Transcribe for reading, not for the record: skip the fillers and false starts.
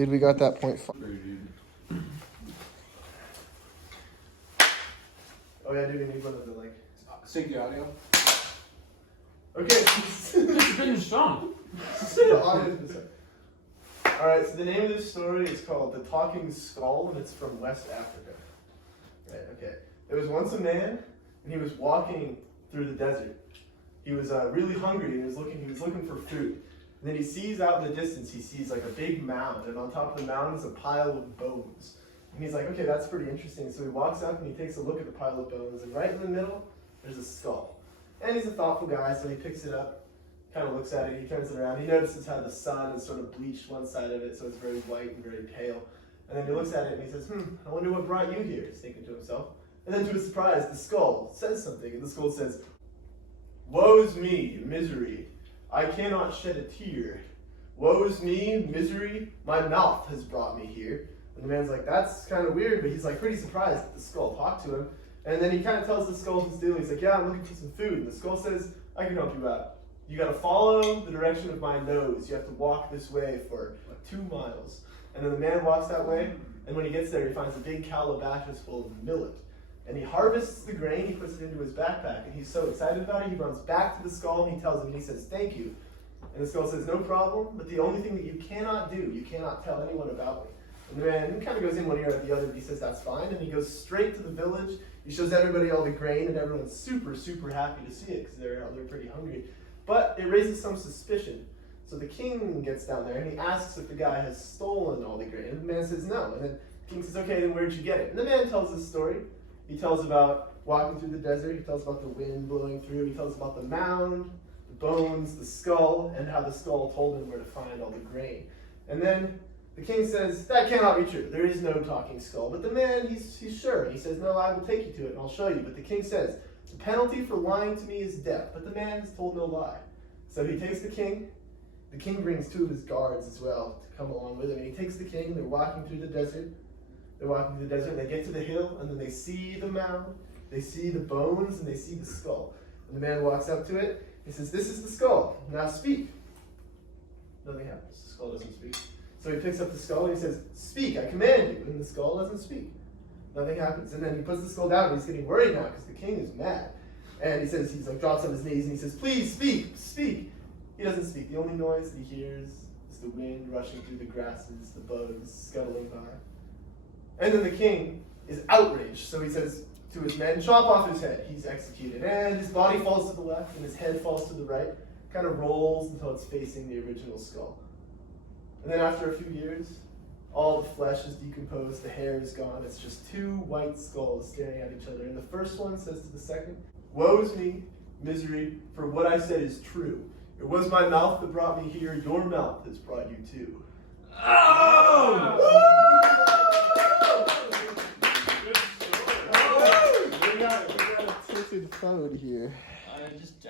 Dude, we got that point. Oh yeah, dude, we need one of the like sync the audio. Okay. It's been strong. The audio's been set. Alright, so the name of this story is called The Talking Skull, and it's from West Africa. Right, okay. There was once a man, and he was walking through the desert. He was really hungry, and he was looking for food. And then he sees out in the distance, he sees like a big mound, and on top of the mound is a pile of bones. And he's like, okay, that's pretty interesting. So he walks up and he takes a look at the pile of bones, and right in the middle, there's a skull. And he's a thoughtful guy, so he picks it up, kind of looks at it, he turns it around. He notices how the sun has sort of bleached one side of it, so it's very white and very pale. And then he looks at it and he says, I wonder what brought you here, he's thinking to himself. And then to his surprise, the skull says something, and the skull says, woe's me, misery, I cannot shed a tear. Woe's me, misery, my mouth has brought me here. And the man's like, that's kind of weird, but he's like pretty surprised that the skull talked to him. And then he kind of tells the skull his deal. He's like, yeah, I'm looking for some food. And the skull says, I can help you out. You got to follow the direction of my nose. You have to walk this way for like 2 miles. And then the man walks that way, and when he gets there, he finds a big calabash full of millet. And he harvests the grain, he puts it into his backpack, and he's so excited about it, he runs back to the skull, and he tells him, and he says, thank you. And the skull says, no problem, but the only thing that you cannot do, you cannot tell anyone about me. And the man kind of goes in one ear at the other, but he says, that's fine, and he goes straight to the village. He shows everybody all the grain, and everyone's super, super happy to see it, because they're pretty hungry. But it raises some suspicion. So the king gets down there, and he asks if the guy has stolen all the grain, and the man says no. And then the king says, okay, then where'd you get it? And the man tells his story. He tells about walking through the desert, he tells about the wind blowing through, he tells about the mound, the bones, the skull, and how the skull told him where to find all the grain. And then the king says, that cannot be true, there is no talking skull. But the man, he's sure. He says, no, I will take you to it and I'll show you. But the king says, the penalty for lying to me is death. But the man has told no lie. So he takes the king. The king brings 2 of his guards as well to come along with him. And he takes the king, they're walking through the desert. They're walking through the desert, and they get to the hill, and then they see the mound, they see the bones, and they see the skull. And the man walks up to it, he says, this is the skull, now speak. Nothing happens, the skull doesn't speak. So he picks up the skull, and he says, speak, I command you, and the skull doesn't speak. Nothing happens, and then he puts the skull down, and he's getting worried now, because the king is mad. And he says, he's like, drops on his knees, and he says, please, speak, speak. He doesn't speak, the only noise that he hears is the wind rushing through the grasses, the bugs scuttling by. And then the king is outraged, so he says to his men, chop off his head. He's executed. And his body falls to the left, and his head falls to the right, kind of rolls until it's facing the original skull. And then after a few years, all the flesh is decomposed, the hair is gone, it's just 2 white skulls staring at each other. And the first one says to the second, woe's me, misery, for what I said is true. It was my mouth that brought me here, your mouth has brought you too. Oh! We got a tilted phone here. I just